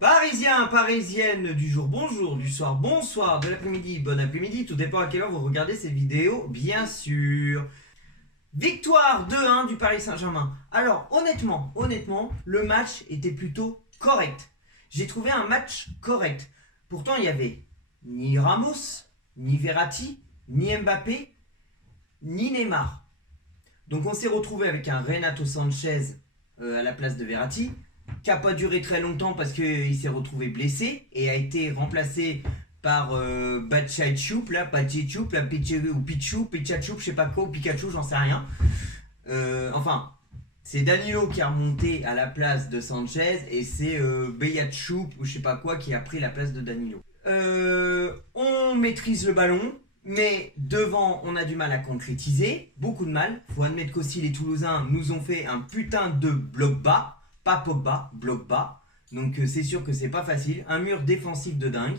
Parisiens, parisiennes du jour, bonjour, du soir, bonsoir, de l'après-midi, bon après-midi, tout dépend à quelle heure vous regardez cette vidéo, bien sûr. Victoire 2-1 du Paris Saint-Germain. Alors honnêtement, le match était plutôt correct. J'ai trouvé un match correct. Pourtant il n'y avait ni Ramos, ni Verratti, ni Mbappé, ni Neymar. Donc on s'est retrouvé avec un Renato Sanchez à la place de Verratti, qui n'a pas duré très longtemps parce qu'il s'est retrouvé blessé et a été remplacé par Batchachoup, ou Pichou, je sais pas quoi, ou Pikachu, j'en sais rien. Enfin, c'est Danilo qui a remonté à la place de Sanchez et c'est Beyatchoup ou je sais pas quoi qui a pris la place de Danilo. On maîtrise le ballon, mais devant on a du mal à concrétiser, beaucoup de mal. Faut admettre qu'aussi les Toulousains nous ont fait un putain de bloc bas, pas pop bas, bloc bas. Donc c'est sûr que c'est pas facile, un mur défensif de dingue.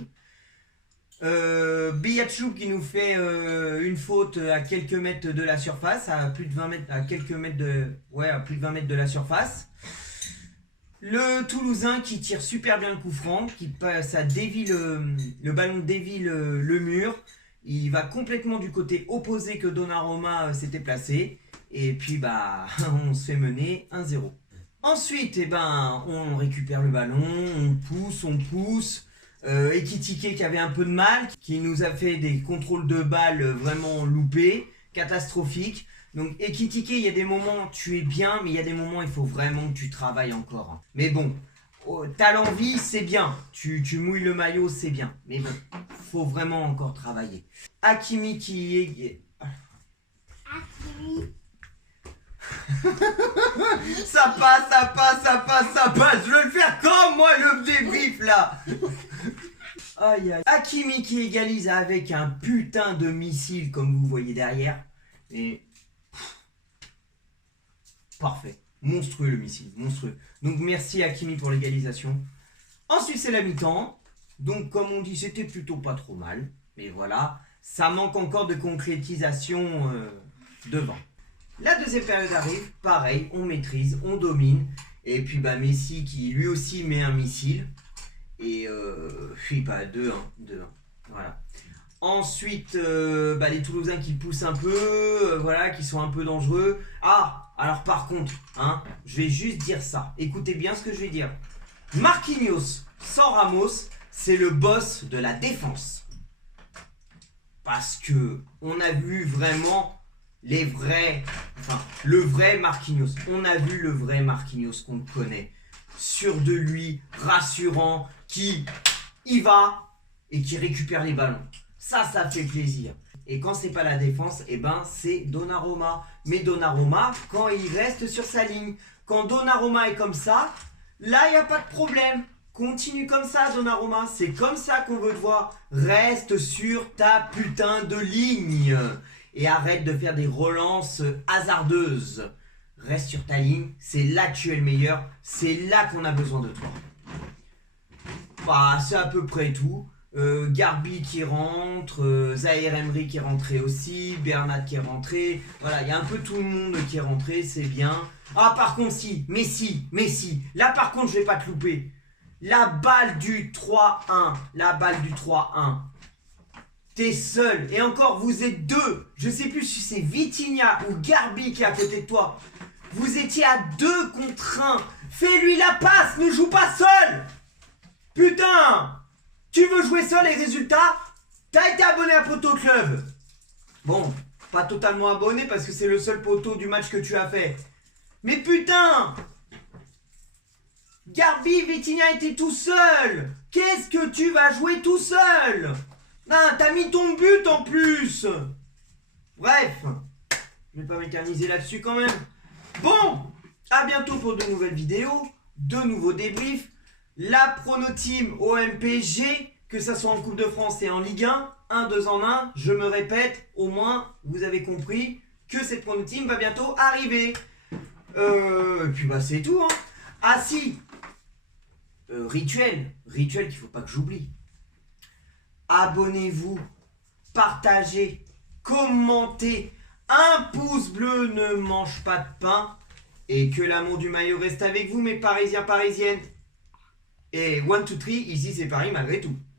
Beyatchoup qui nous fait une faute à quelques mètres de la surface, à plus de 20 mètres, à quelques mètres de, ouais, à plus de 20 mètres de la surface. Le Toulousain qui tire super bien le coup franc, ça dévie le ballon dévie le mur. Il va complètement du côté opposé que Donnarumma s'était placé. Et puis bah on se fait mener 1-0. Ensuite, eh ben, on récupère le ballon, on pousse. Ekitike qui avait un peu de mal, qui nous a fait des contrôles de balles vraiment loupés, catastrophiques. Donc Ekitike, il y a des moments tu es bien, mais il y a des moments il faut vraiment que tu travailles encore. Mais bon, t'as l'envie, c'est bien. Tu mouilles le maillot, c'est bien. Mais bon, faut vraiment encore travailler. Hakimi qui est... Hakimi. Ça passe. Je veux le faire comme moi le débrief là. Aïe aïe. Hakimi qui égalise avec un putain de missile comme vous voyez derrière. Et parfait. Monstrueux le missile, monstrueux. Donc merci Hakimi pour l'égalisation. Ensuite c'est la mi-temps. Donc comme on dit c'était plutôt pas trop mal. Mais voilà, ça manque encore de concrétisation devant. La deuxième période arrive, pareil, on maîtrise, on domine. Et puis bah Messi qui lui aussi met un missile. Et puis bah 2-1. Voilà. Ensuite, les Toulousains qui poussent un peu, voilà, qui sont un peu dangereux. Ah, alors par contre, hein, je vais juste dire ça. Écoutez bien ce que je vais dire. Marquinhos sans Ramos, c'est le boss de la défense. Parce que on a vu vraiment le vrai Marquinhos. On a vu le vrai Marquinhos qu'on connaît. Sûr de lui, rassurant, qui y va et qui récupère les ballons. Ça fait plaisir. Et quand c'est pas la défense, eh ben c'est Donnarumma. Mais Donnarumma, quand il reste sur sa ligne, quand Donnarumma est comme ça, là il n'y a pas de problème. Continue comme ça Donnarumma, c'est comme ça qu'on veut te voir. Reste sur ta putain de ligne. Et arrête de faire des relances hasardeuses. Reste sur ta ligne, c'est là que tu es le meilleur, c'est là qu'on a besoin de toi. Bah, c'est à peu près tout. Garbi qui rentre, Zahir Emery qui est rentré aussi, Bernat qui est rentré. Voilà, il y a un peu tout le monde qui est rentré, c'est bien. Ah, par contre, si, Messi. Là, par contre, je vais pas te louper. La balle du 3-1. T'es seul. Et encore, vous êtes deux. Je sais plus si c'est Vitinha ou Garbi qui est à côté de toi. Vous étiez à 2 contre 1. Fais-lui la passe, ne joue pas seul. Putain. Tu veux jouer seul et résultat, t'as été abonné à Poto Club. Bon, pas totalement abonné parce que c'est le seul poteau du match que tu as fait. Mais putain. Garbi, Vitinha était tout seul. Qu'est-ce que tu vas jouer tout seul? Ah, t'as mis ton but en plus. Bref, je vais pas m'éterniser là-dessus quand même. Bon, à bientôt pour de nouvelles vidéos, de nouveaux débriefs. La prono team OMPG, que ça soit en Coupe de France et en Ligue 1, 2 en 1, je me répète, au moins vous avez compris que cette prono team va bientôt arriver. Et puis bah c'est tout. Hein. Ah si, rituel qu'il faut pas que j'oublie. Abonnez-vous, partagez, commentez, un pouce bleu, ne mange pas de pain. Et que l'amour du maillot reste avec vous, mes Parisiens, Parisiennes. Et 1, 2, 3, ici c'est Paris malgré tout.